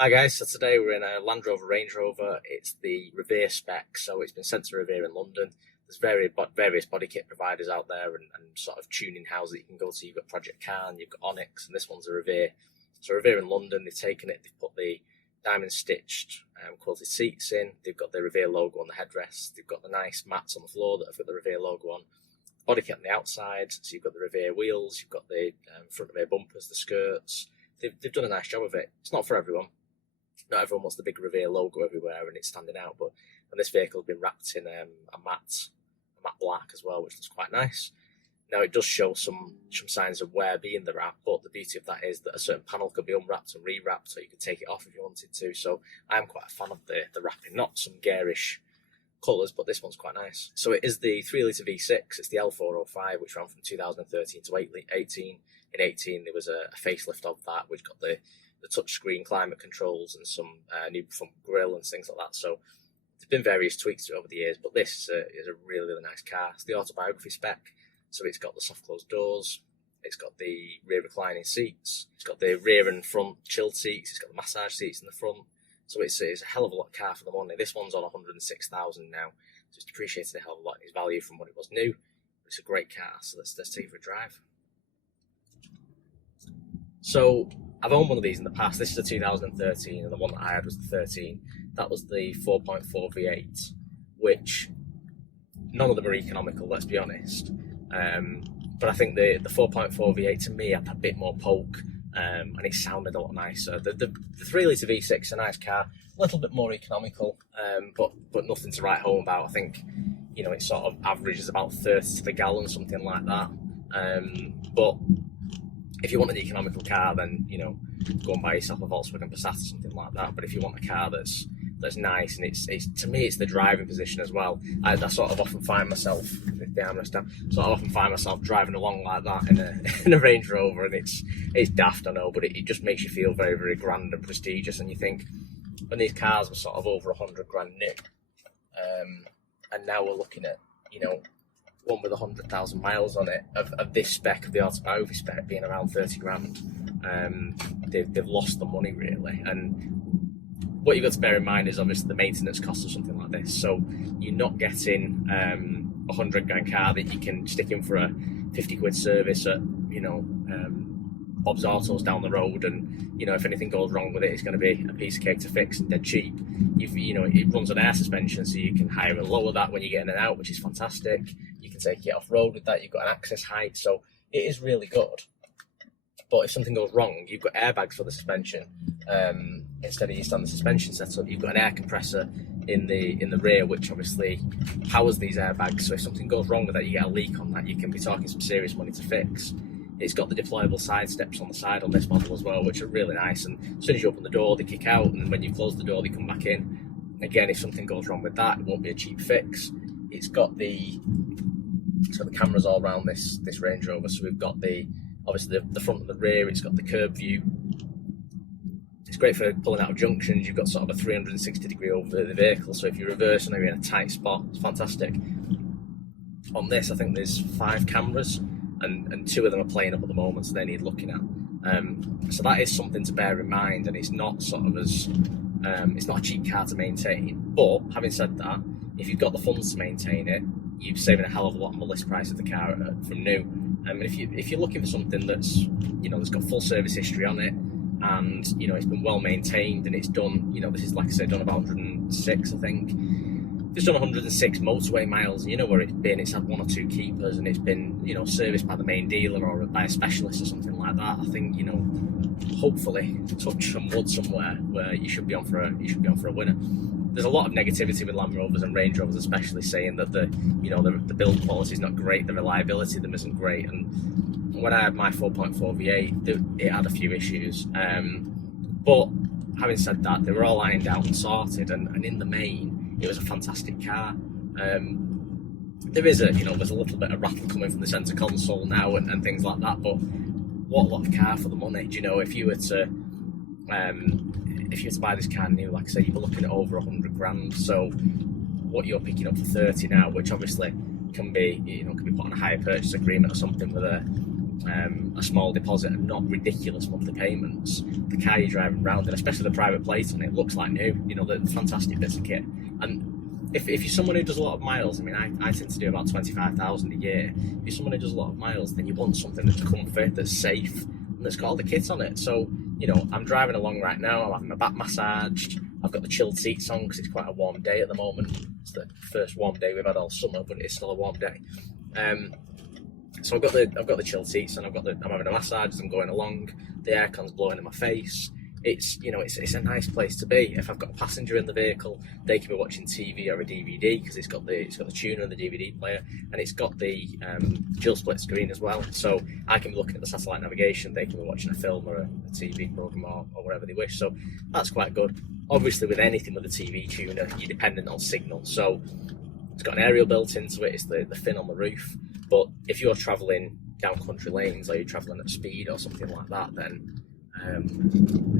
Hi guys, so today we're in a Land Rover Range Rover. It's the Revere Spec, so it's been sent to Revere in London. There's various body kit providers out there and sort of tuning houses that you can go to. You've got Project Can, you've got Onyx, and this one's a Revere. So Revere in London, they've taken it, they've put the diamond stitched quilted seats in, they've got the Revere logo on the headrest, they've got the nice mats on the floor that have got the Revere logo on. Body kit on the outside, so you've got the Revere wheels, you've got the front Revere bumpers, the skirts. They've done a nice job of it. It's not for everyone. Not everyone wants the big Revere logo everywhere and it's standing out, but and this vehicle has been wrapped in a matte black as well, which looks quite nice. Now it does show some signs of wear being the wrap, but the beauty of that is that a certain panel could be unwrapped and rewrapped, so you could take it off if you wanted to. So I'm quite a fan of the wrapping, not some garish colours, but this one's quite nice. So it is the 3-litre V6, it's the L405, which ran from 2013 to 18. In 18 there was a facelift of that, which got the touchscreen climate controls and some new front grille and things like that. So there's been various tweaks to it over the years, but this is a really, really nice car. It's the autobiography spec, so it's got the soft closed doors, it's got the rear reclining seats, it's got the rear and front chilled seats, it's got the massage seats in the front. So it's a hell of a lot of car for the money. This one's on 106,000 now, so it's depreciated a hell of a lot in its value from what it was new. But it's a great car, so let's take it for a drive. So I've owned one of these in the past. This is a 2013, and the one that I had was the 13. That was the 4.4 V8, which none of them are economical, let's be honest. But I think the 4.4 V8 to me had a bit more poke, and it sounded a lot nicer. The 3-litre V6 is a nice car, a little bit more economical, but nothing to write home about. I think, you know, it sort of averages about 30 to the gallon, something like that. But if you want an economical car, then, you know, go and buy yourself a Volkswagen Passat or something like that. But if you want a car that's nice, and it's to me, it's the driving position as well. I sort of often find myself, driving along like that in a Range Rover, and it's daft, I know, but it just makes you feel very, very grand and prestigious. And you think, when these cars were sort of over 100 grand new, and now we're looking at, you know, one with 100,000 miles on it of this spec, of the autobiography spec, being around 30 grand. They've lost the money, really. And what you've got to bear in mind is obviously the maintenance cost of something like this. So you're not getting a 100 grand car that you can stick in for a 50 quid service at, you know, Bob's Autos down the road, and, you know, if anything goes wrong with it, it's going to be a piece of cake to fix and dead cheap. You know, it runs on air suspension, so you can higher and lower that when you get in and out, which is fantastic. You can take it off road with that. You've got an access height, so it is really good. But if something goes wrong, you've got airbags for the suspension instead of your standard suspension setup. You've got an air compressor in the rear, which obviously powers these airbags. So if something goes wrong with that, you get a leak on that, you can be talking some serious money to fix. It's got the deployable side steps on the side on this model as well, which are really nice. And as soon as you open the door, they kick out, and when you close the door, they come back in. Again, if something goes wrong with that, it won't be a cheap fix. It's got the cameras all around this Range Rover. So we've got obviously the front and the rear. It's got the curb view. It's great for pulling out of junctions. You've got sort of a 360-degree over the vehicle. So if you reverse and you're in a tight spot, it's fantastic. On this, I think there's 5 cameras, and 2 of them are playing up at the moment, so they need looking at. So that is something to bear in mind, and it's not sort of as it's not a cheap car to maintain. But having said that, if you've got the funds to maintain it, you're saving a hell of a lot on the list price of the car from new. And if you're looking for something that's, you know, that's got full service history on it, and, you know, it's been well maintained, and it's done, you know, this is, like I said, done about 106, I think. It's done 106 motorway miles, and you know where it's been. It's had 1 or 2 keepers, and it's been, you know, serviced by the main dealer or by a specialist or something like that. I think, you know, hopefully, touch some wood somewhere, where you should be on for a winner. There's a lot of negativity with Land Rovers and Range Rovers, especially, saying that the build quality is not great, the reliability of them isn't great. And when I had my 4.4 V8, it had a few issues. But having said that, they were all ironed out and sorted, and in the main, it was a fantastic car. There's a little bit of rattle coming from the centre console now and things like that, but what a lot of car for the money. Do you know, if you were to buy this car new, like I say, you'd be looking at over 100 grand. So what you're picking up for 30 now, which obviously can be put on a hire purchase agreement or something with a a small deposit and not ridiculous monthly payments, the car you're driving around, and especially the private plate on it, looks like new. You know, the fantastic bits of kit. And if you're someone who does a lot of miles, I mean, I tend to do about 25,000 a year. If you're someone who does a lot of miles, then you want something that's comfy, that's safe, and that's got all the kit on it. So, you know, I'm driving along right now, I'm having my back massaged, I've got the chilled seats on because it's quite a warm day at the moment. It's the first warm day we've had all summer, but it's still a warm day. So I've got the chilled seats, and I'm having a massage as I'm going along. The aircon's blowing in my face. It's, you know, it's a nice place to be. If I've got a passenger in the vehicle, they can be watching TV or a DVD because it's got the tuner and the DVD player, and it's got the dual split screen as well. So I can be looking at the satellite navigation, they can be watching a film or a TV program or whatever they wish. So that's quite good. Obviously, with anything with a TV tuner, you're dependent on signal. So it's got an aerial built into it. It's the fin on the roof. But if you're travelling down country lanes or you're travelling at speed or something like that, then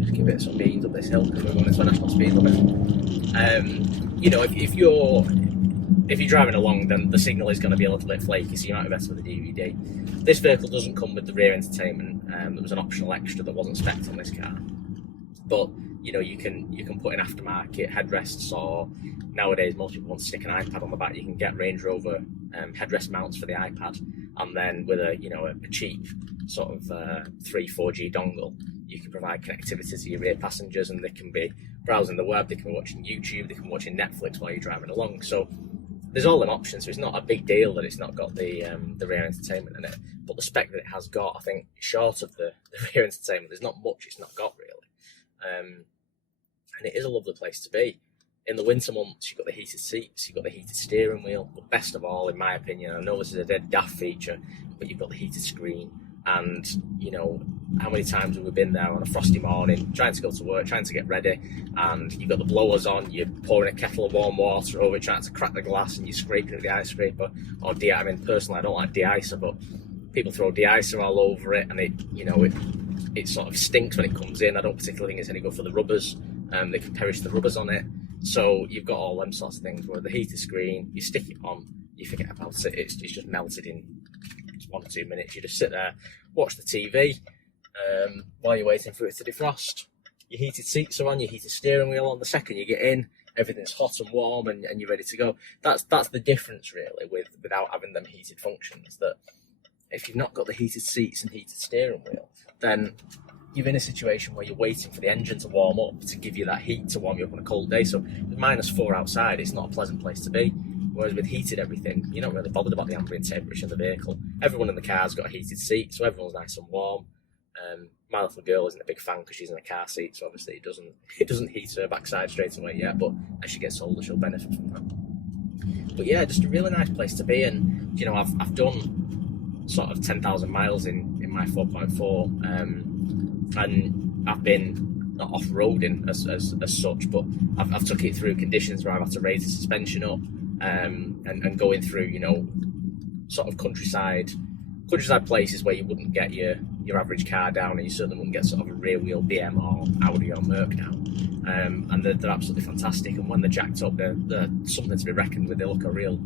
just give it some beans up this hill because we're going into a national speed limit. You know, if you're driving along, then the signal is going to be a little bit flaky, so you might be better with a DVD. This vehicle doesn't come with the rear entertainment. There was an optional extra that wasn't spec'd on this car, but you know, you can put in aftermarket headrests, or nowadays most people want to stick an iPad on the back. You can get Range Rover headrest mounts for the iPad, and then with a cheap sort of 3-4G dongle, you can provide connectivity to your rear passengers, and they can be browsing the web, they can be watching YouTube, they can be watching Netflix while you're driving along. So there's all them options. So it's not a big deal that it's not got the rear entertainment in it, but the spec that it has got, I think, short of the rear entertainment, there's not much it's not got really. And it is a lovely place to be. In the winter months, you've got the heated seats, you've got the heated steering wheel, but best of all, in my opinion, I know this is a dead daft feature, but you've got the heated screen. And, you know, how many times have we been there on a frosty morning, trying to go to work, trying to get ready, and you've got the blowers on, you're pouring a kettle of warm water over it, trying to crack the glass, and you're scraping with the ice scraper, or I mean, personally, I don't like de-icer, but people throw de-icer all over it, and it sort of stinks when it comes in. I don't particularly think it's any good for the rubbers. They can perish the rubbers on it. So you've got all them sorts of things where the heated screen, you stick it on, you forget about it, it's just melted in 1 or 2 minutes. You just sit there, watch the TV while you're waiting for it to defrost. Your heated seats are on, your heated steering wheel on. The second you get in, everything's hot and warm, and you're ready to go. That's the difference really without having them heated functions. That if you've not got the heated seats and heated steering wheel, then you're in a situation where you're waiting for the engine to warm up to give you that heat to warm you up on a cold day. So with -4 outside, it's not a pleasant place to be. Whereas with heated everything, you're not really bothered about the ambient temperature of the vehicle. Everyone in the car's got a heated seat, so everyone's nice and warm. My little girl isn't a big fan because she's in a car seat, so obviously it doesn't heat her backside straight away yet, but as she gets older, she'll benefit from that. But yeah, just a really nice place to be. And you know, I've done sort of 10,000 miles in my 4.4, and I've been not off-roading as such, but I've took it through conditions where I've had to raise the suspension up, and going through, you know, sort of countryside places where you wouldn't get your average car down, and you certainly wouldn't get sort of a rear wheel BM or Audi or Merc down. And they're absolutely fantastic, and when they're jacked up, they're something to be reckoned with. They look a real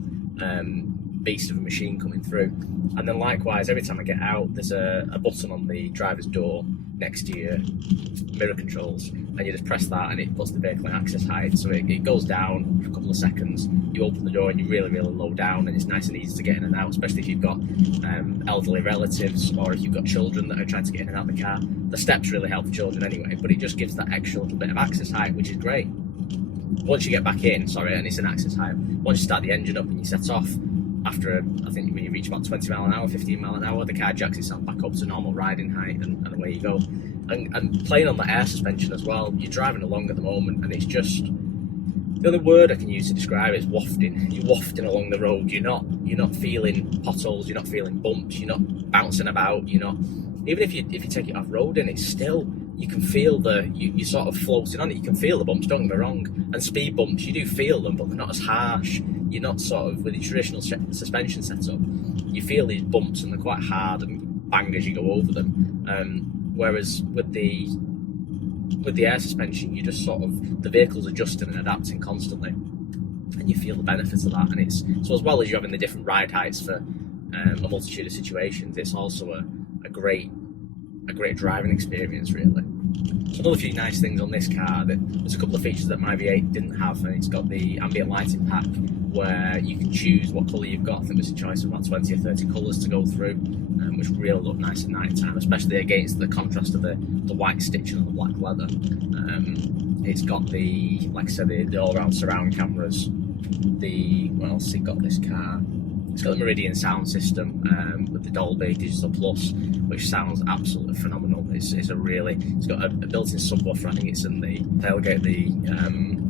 beast of a machine coming through. And then likewise, every time I get out, there's a button on the driver's door next to your mirror controls, and you just press that and it puts the vehicle in access height, so it goes down for a couple of seconds. You open the door and you're really, really low down, and it's nice and easy to get in and out, especially if you've got elderly relatives, or if you've got children that are trying to get in and out of the car. The steps really help for children anyway, but it just gives that extra little bit of access height, which is great. Once you get back in, and it's an access height, once you start the engine up and you set off, after I think when you reach about 20 mile an hour, 15 mile an hour, the car jacks itself back up to normal riding height, and away you go. And playing on the air suspension as well, you're driving along at the moment, and it's just, the other word I can use to describe it is wafting. You're wafting along the road. You're not feeling potholes, you're not feeling bumps, you're not bouncing about, you're not, even if you take it off roading, it's still, you can feel you're sort of floating on it. You can feel the bumps, don't get me wrong, and speed bumps, you do feel them, but they're not as harsh. You're not sort of, with the traditional suspension setup, you feel these bumps and they're quite hard and bang as you go over them. Whereas with the air suspension, you just sort of, the vehicle's adjusting and adapting constantly, and you feel the benefits of that. And it's, so as well as you having the different ride heights for a multitude of situations, it's also a great driving experience, really. So another few nice things on this car, there's a couple of features that my V8 didn't have, and it's got the ambient lighting pack where you can choose what colour you've got. I think there's a choice of about 20 or 30 colours to go through, which really look nice at night time, especially against the contrast of the white stitching and the black leather. It's got the, like I said, the all-round surround cameras. What else has it got, this car? It's got the Meridian sound system with the Dolby Digital Plus, which sounds absolutely phenomenal. It's got a built-in subwoofer. I think it's in the tailgate, the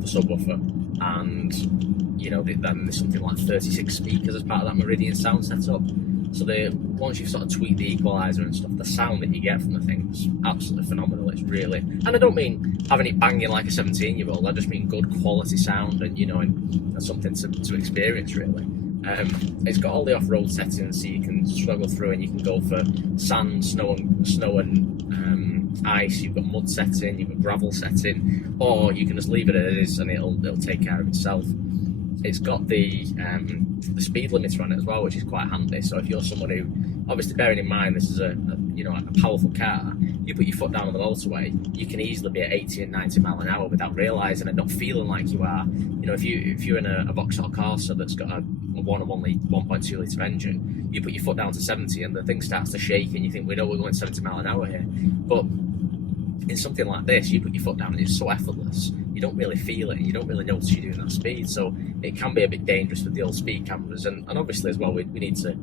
subwoofer, and you know, then there's something like 36 speakers as part of that Meridian sound setup. So once you've sort of tweaked the equaliser and stuff, the sound that you get from the thing's absolutely phenomenal. It's really, and I don't mean having it banging like a 17-year-old. I just mean good quality sound, and you know, and something to experience, really. It's got all the off-road settings, so you can struggle through and you can go for sand, snow and ice. You've got mud setting, you've got gravel setting, or you can just leave it as it is and it'll take care of itself. It's got the speed limiter on it as well, which is quite handy. So if you're someone who, obviously bearing in mind this is a powerful car, you put your foot down on the motorway, you can easily be at 80 and 90 mile an hour without realising and not feeling like you are. You know, if you're in a Vauxhall Corsa that's got a 1.2 litre engine, you put your foot down to 70 and the thing starts to shake and you think, we know we're going 70 mile an hour here. But in something like this, you put your foot down and it's so effortless, you don't really feel it, and you don't really notice you're doing that speed. So it can be a bit dangerous with the old speed cameras, and obviously as well, we need to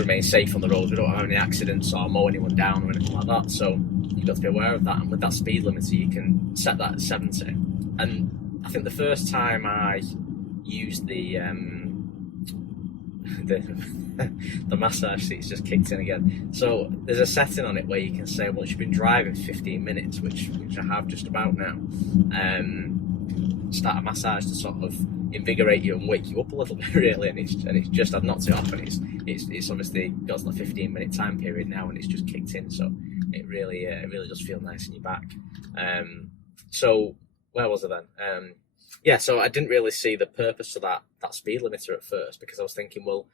remain safe on the roads. We don't have any accidents or mow anyone down or anything like that. So you've got to be aware of that. And with that speed limiter, you can set that at 70. And I think the first time I used the massage seats just kicked in again. So there's a setting on it where you can say once you've been driving 15 minutes, which I have just about now, start a massage to sort of invigorate you and wake you up a little bit, really. And it's just, I've knocked it off, and it's obviously got the 15-minute time period now, and it's just kicked in. So it really does feel nice in your back. So where was I then? Yeah, so I didn't really see the purpose of that speed limiter at first, because I was thinking, well,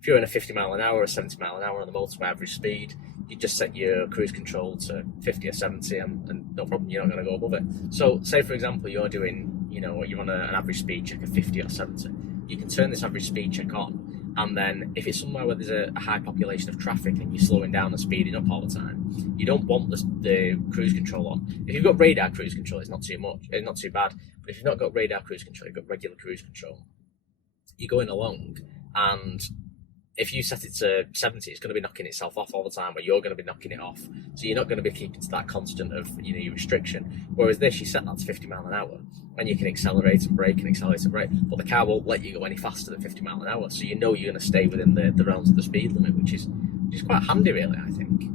if you're in a 50 mile an hour or 70 mile an hour on the motorway average speed, you just set your cruise control to 50 or 70 and no problem, you're not going to go above it. So say, for example, you're doing, you're on an average speed check of 50 or 70. You can turn this average speed check on, and then if it's somewhere where there's a high population of traffic and you're slowing down and speeding up all the time, you don't want the cruise control on. If you've got radar cruise control, it's not too bad. But if you've not got radar cruise control, you've got regular cruise control, you're going along, and if you set it to 70, it's going to be knocking itself off all the time, or you're going to be knocking it off. So you're not going to be keeping to that constant of your restriction. Whereas this, you set that to 50 mile an hour, and you can accelerate and brake, but the car won't let you go any faster than 50 mile an hour. So you know you're going to stay within the realms of the speed limit, which is quite handy, really, I think.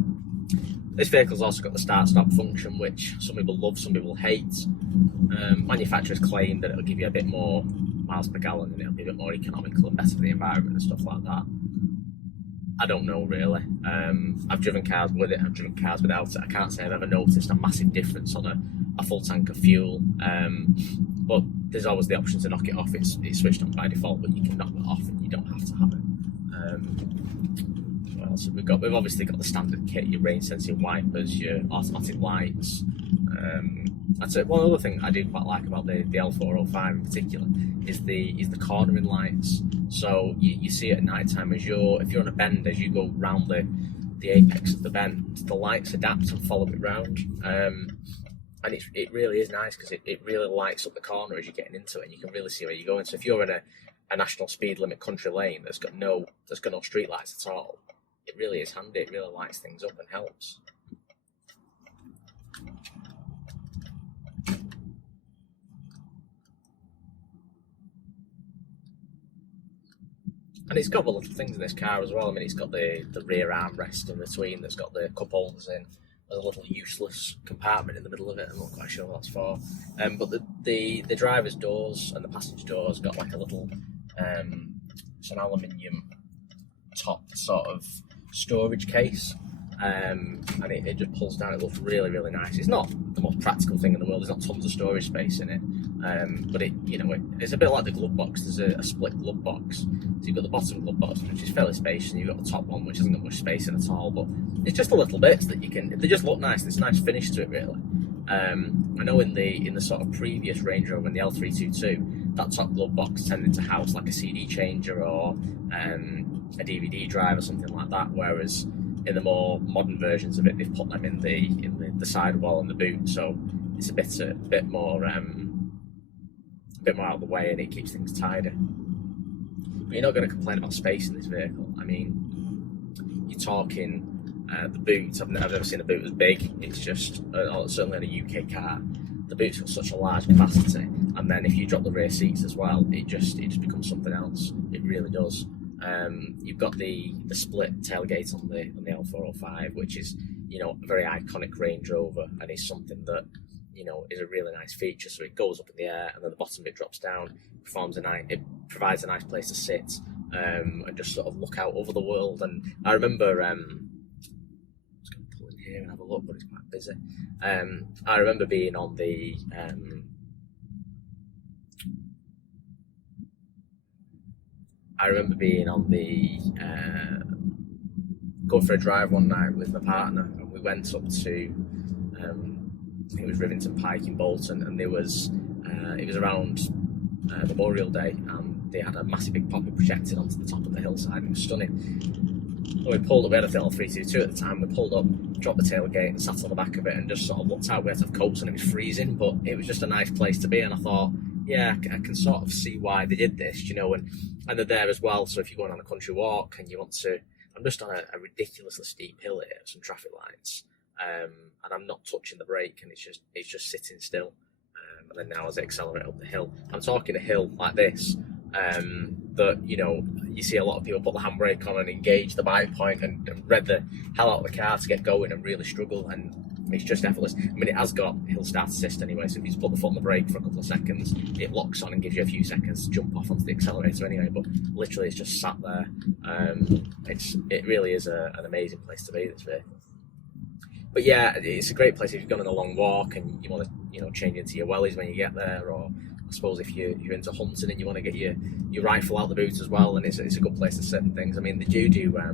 This vehicle's also got the start-stop function, which some people love, some people hate. Manufacturers claim that it'll give you a bit more miles per gallon and it'll be a bit more economical and better for the environment and stuff like that. I don't know, really. I've driven cars with it, I've driven cars without it. I can't say I've ever noticed a massive difference on a full tank of fuel. But there's always the option to knock it off. It's switched on by default, but you can knock that off and you don't have to have it. What else have we got? We've obviously got the standard kit, your rain sensing wipers, your automatic lights. I'd say one other thing I do quite like about the L405 in particular is the cornering lights. So you see it at night time if you're on a bend, as you go round the apex of the bend, the lights adapt and follow it round. And it really is nice because it really lights up the corner as you're getting into it, and you can really see where you're going. So if you're in a national speed limit country lane that's got no street lights at all, it really is handy. It really lights things up and helps. And it's got the little things in this car as well. I mean, it's got the rear armrest in between that's got the cup holders in. There's a little useless compartment in the middle of it. I'm not quite sure what that's for. But the driver's doors and the passenger doors got like a little, it's an aluminium top sort of storage case. and it just pulls down. It looks really, really nice. It's not the most practical thing in the world. There's not tons of storage space in it, but it's a bit like the glove box. There's a split glove box. So you've got the bottom glove box, which is fairly spacious, and you've got the top one, which hasn't got much space in at all. But it's just a little bits that they just look nice. There's a nice finish to it, really. I know in the sort of previous Range Rover, in the L322, that top glove box tended to house like a CD changer or a DVD drive or something like that, whereas in the more modern versions of it, they've put them in the sidewall and the boot, so it's a bit more out of the way, and it keeps things tidy. But you're not going to complain about space in this vehicle. I mean, you're talking the boot. I've never seen a boot as big. It's just certainly in a UK car, the boot's got such a large capacity, and then if you drop the rear seats as well, it just becomes something else. It really does. You've got the split tailgate on the L405, which is a very iconic Range Rover, and is something that is a really nice feature. So it goes up in the air, and then the bottom bit drops down. It provides a nice place to sit and just sort of look out over the world. And I remember I was going to pull in here and have a look, but it's quite busy. I remember being on the going for a drive one night with my partner, and we went up to I think it was Rivington Pike in Bolton, and it was around Memorial Day, and they had a massive big poppy projected onto the top of the hillside. It was stunning. And we pulled up, we had a L322 at the time, we pulled up, dropped the tailgate and sat on the back of it and just sort of looked out. We had to have coats and it was freezing, but it was just a nice place to be, and I thought, yeah, I can sort of see why they did this, and they're there as well. So if you're going on a country walk and you want to, I'm just on a ridiculously steep hill here, some traffic lights, and I'm not touching the brake, and it's just sitting still. And then now as I accelerate up the hill, I'm talking a hill like this, that you see a lot of people put the handbrake on and engage the bike point and rev the hell out of the car to get going and really struggle, and it's just effortless. I mean, it has got hill start assist anyway, so if you just put the foot on the brake for a couple of seconds, it locks on and gives you a few seconds to jump off onto the accelerator anyway, but literally it's just sat there. It really is an amazing place to be, this vehicle. But yeah, it's a great place if you've gone on a long walk and you want to change into your wellies when you get there, or I suppose if you're into hunting and you want to get your rifle out the boot as well, and it's a good place to sit and things. I mean, they do I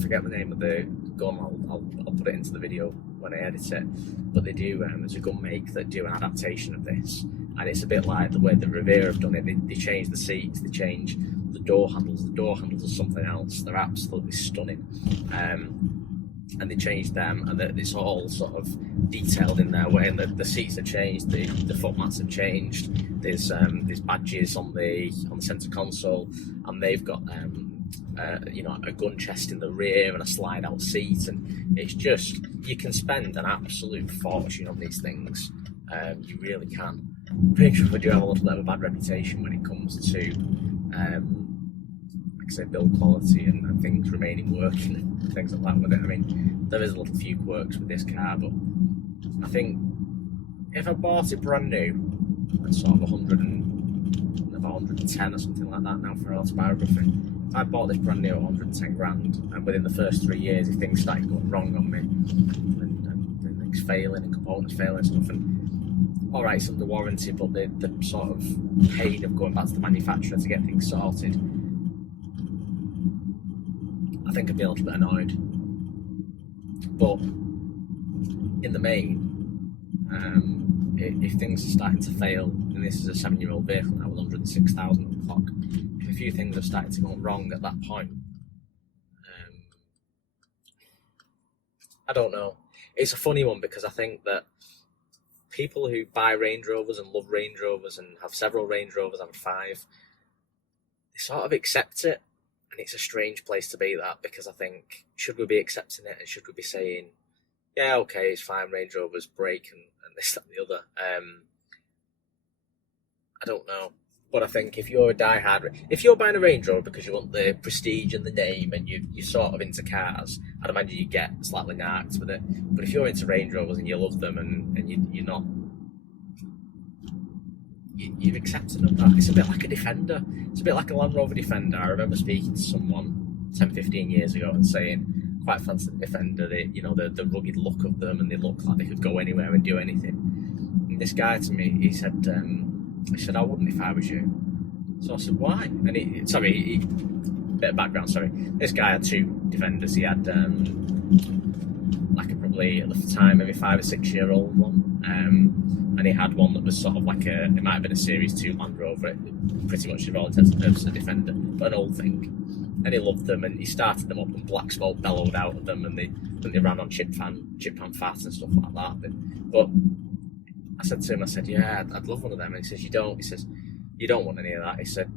forget the name of the gun. I'll put it into the video when I edit it. But they do. There's a gun make that do an adaptation of this, and it's a bit like the way the Revere have done it. They change the seats, they change the door handles. The door handles are something else. They're absolutely stunning. And they changed them, and it's all sort of detailed in their way. And the seats have changed, the foot mats have changed. There's badges on the centre console, and they've got a gun chest in the rear and a slide out seat, and it's just, you can spend an absolute fortune on these things. You really can. Range Rover do have a little bit of a bad reputation when it comes to say build quality and things remaining working and things like that with it. I mean, there is a little few quirks with this car, but I think if I bought it brand new at sort of 110 or something like that now for autobiography, if I bought this brand new at 110 grand, and within the first 3 years if things started going wrong on me and things failing and components failing and stuff, and alright, it's under warranty, but the sort of pain of going back to the manufacturer to get things sorted, I think I'd be a little bit annoyed. But in the main, if things are starting to fail, and this is a 7-year-old vehicle now with 106,000 on the clock, if a few things have started to go wrong at that point, I don't know. It's a funny one, because I think that people who buy Range Rovers and love Range Rovers and have several Range Rovers, I've had 5, they sort of accept it. And it's a strange place to be, that, because I think, should we be accepting it, and should we be saying, yeah, okay, it's fine, Range Rovers break and this, that and the other. I don't know. But I think if you're a diehard, if you're buying a Range Rover because you want the prestige and the name and you're sort of into cars, I'd imagine you get slightly narked with it. But if you're into Range Rovers and you love them and you're not, you've accepted of that. It's a bit like a Defender. It's a bit like a Land Rover Defender. I remember speaking to someone 10-15 years ago and saying, quite fancy the Defender, the rugged look of them, and they look like they could go anywhere and do anything. And this guy to me, he said, I wouldn't if I was you. So I said, why? And bit of background, sorry. This guy had 2 Defenders. He had probably at the time maybe 5 or 6 year old one, and he had one that was sort of like it might have been a Series 2 Land Rover, pretty much for all intents and purposes a Defender, but an old thing. And he loved them, and he started them up, and black smoke bellowed out of them, and they ran on chip pan fat and stuff like that. But I said to him, yeah, I'd love one of them. And he says, you don't. He says, you don't want any of that. He said,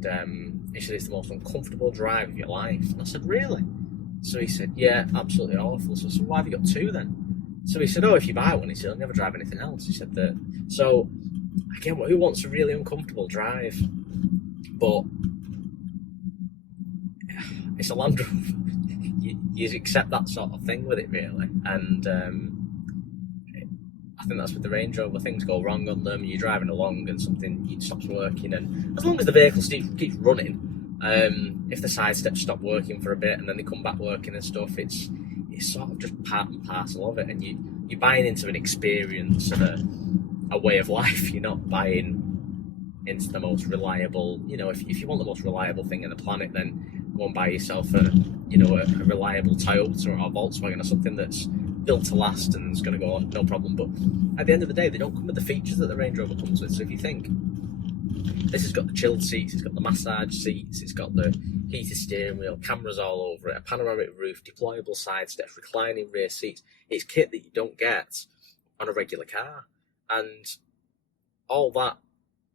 it's the most uncomfortable drive of your life. And I said, really? So he said, yeah, absolutely awful. So I said, why have you got 2 then? So he said, if you buy one, he said, I'll never drive anything else. He said that. So again, who wants a really uncomfortable drive? But it's a Land Rover. you accept that sort of thing with it, really. And I think that's with the Range Rover. Things go wrong on them. You're driving along and something stops working, and as long as the vehicle keeps running, if the side steps stop working for a bit and then they come back working and stuff, it's sort of just part and parcel of it. And you're buying into an experience and a way of life. You're not buying into the most reliable. If you want the most reliable thing on the planet, then go and buy yourself a reliable Toyota or a Volkswagen or something that's built to last and it's going to go on no problem. But at the end of the day, they don't come with the features that the Range Rover comes with. So if you think, this has got the chilled seats, it's got the massage seats, it's got the heated steering wheel, cameras all over it, a panoramic roof, deployable side steps, reclining rear seats, it's kit that you don't get on a regular car. And all that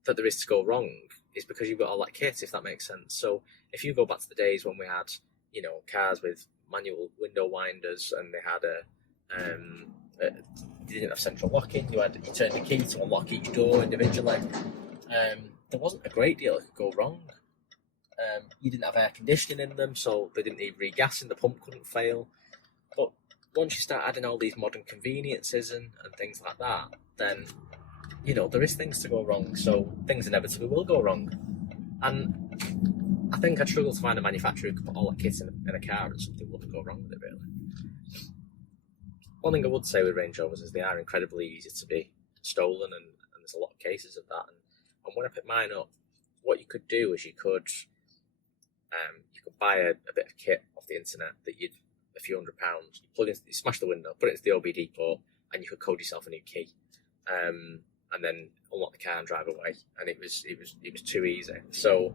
there is to go wrong is because you've got all that kit, if that makes sense. So if you go back to the days when we had, cars with manual window winders, and they had they didn't have central locking, you turned the key to unlock each door individually. There wasn't a great deal that could go wrong. You didn't have air conditioning in them, so they didn't need regassing, the pump couldn't fail. But once you start adding all these modern conveniences and things like that, then there is things to go wrong, so things inevitably will go wrong. And I think I'd struggle to find a manufacturer who could put all that kit in a car and something wouldn't go wrong with it, really. One thing I would say with Range Rovers is they are incredibly easy to be stolen, and there's a lot of cases of that. And when I picked mine up, what you could do is you could buy a bit of kit off the internet that a few £100, you smash the window, put it into the OBD port, and you could code yourself a new key. And then unlock the car and drive away, and it was too easy. So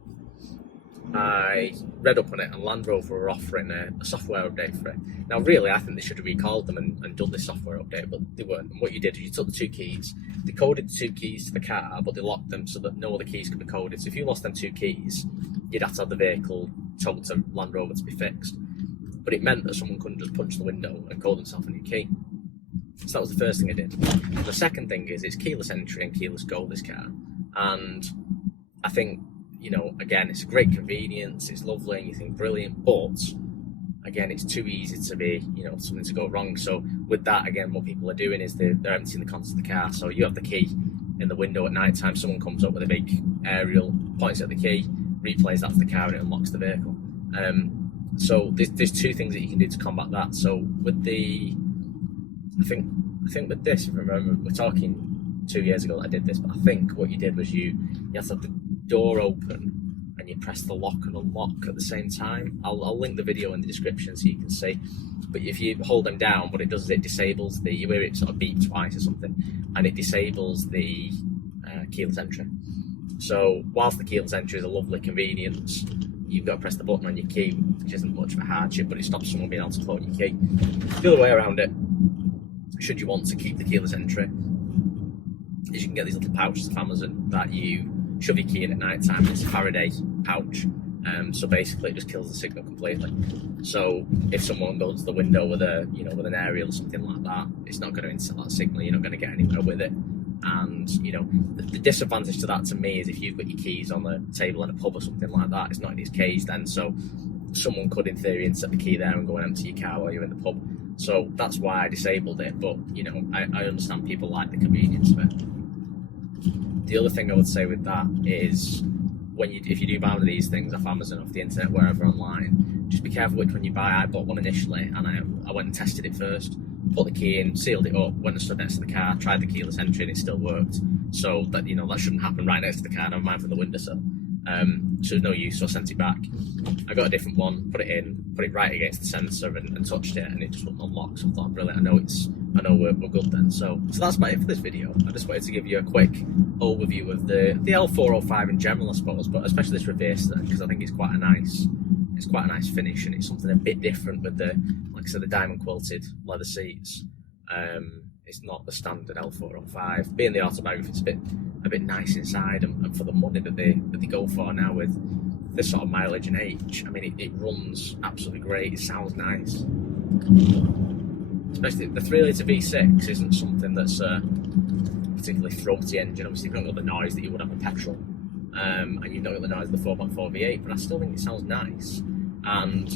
I read up on it, and Land Rover were offering a software update for it. Now, really, I think they should have recalled them and done this software update, but they weren't. And what you did is you took the 2 keys, they coded the 2 keys to the car, but they locked them so that no other keys could be coded. So if you lost them 2 keys, you'd have to have the vehicle towed to Land Rover to be fixed. But it meant that someone couldn't just punch the window and code themselves a new key. So that was the first thing I did. The second thing is it's keyless entry and keyless go, this car. And I think, again, it's a great convenience, it's lovely, and you think brilliant, but again, it's too easy to be, something to go wrong. So with that, again, what people are doing is they're emptying the contents of the car. So you have the key in the window at night time, someone comes up with a big aerial, points at the key, replays that to the car, and it unlocks the vehicle. So there's 2 things that you can do to combat that. So with I think with this, if I remember, we're talking 2 years ago that I did this, but I think what you did was you had to have the door open and you press the lock and unlock at the same time. I'll link the video in the description so you can see. But if you hold them down, what it does is it disables you hear it sort of beep twice or something, and it disables the keyless entry. So whilst the keyless entry is a lovely convenience, you've got to press the button on your key, which isn't much of a hardship, but it stops someone being able to phone your key. The other way around it, should you want to keep the keyless entry, is you can get these little pouches from Amazon that you shove your key in at night time. It's a Faraday pouch, so basically it just kills the signal completely. So if someone goes to the window with with an aerial or something like that, it's not going to intercept that signal. You're not going to get anywhere with it. And the disadvantage to that to me is if you've got your keys on the table in a pub or something like that, it's not in its cage then. So someone could, in theory, insert the key there and go and empty your car while you're in the pub. So that's why I disabled it, but I understand people like the convenience of it. The other thing I would say with that is if you do buy one of these things off Amazon, off the internet, wherever online, just be careful which one you buy. I bought one initially, and I went and tested it first, put the key in, sealed it up, went and stood next to the car, tried the keyless entry, and it still worked. So that, you know, that shouldn't happen right next to the car, never mind from the windowsill. So there's no use, so I sent it back. I got a different one, put it in, put it right against the sensor and touched it, and it just wouldn't unlock. So I thought, brilliant, I know we're good then. So that's about it for this video. I just wanted to give you a quick overview of the L405 in general, I suppose, but especially this Revere, because I think it's quite a nice finish, and it's something a bit different with the, like I said, the diamond quilted leather seats. It's not the standard L405. Being the autobiography, it's a bit nice inside, and for the money that they go for now with this sort of mileage and age, I mean, it runs absolutely great. It sounds nice. Especially the 3-litre V6 isn't something that's a particularly throaty engine. Obviously, you've not got the noise that you would have with petrol, and you've not got the noise of the 4.4 V8, but I still think it sounds nice. And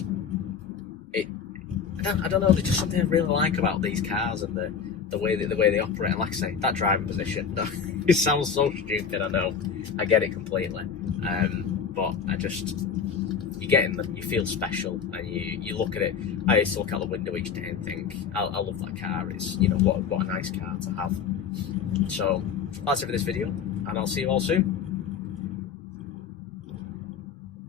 I don't know, there's just something I really like about these cars and the way they operate. And like I say, that driving position, it sounds so stupid, I know, I get it completely, but you get in them, you feel special, and you look at it. I used to look out the window each day and think, I love that car. It's, you know, what a nice car to have. So that's it for this video, and I'll see you all soon.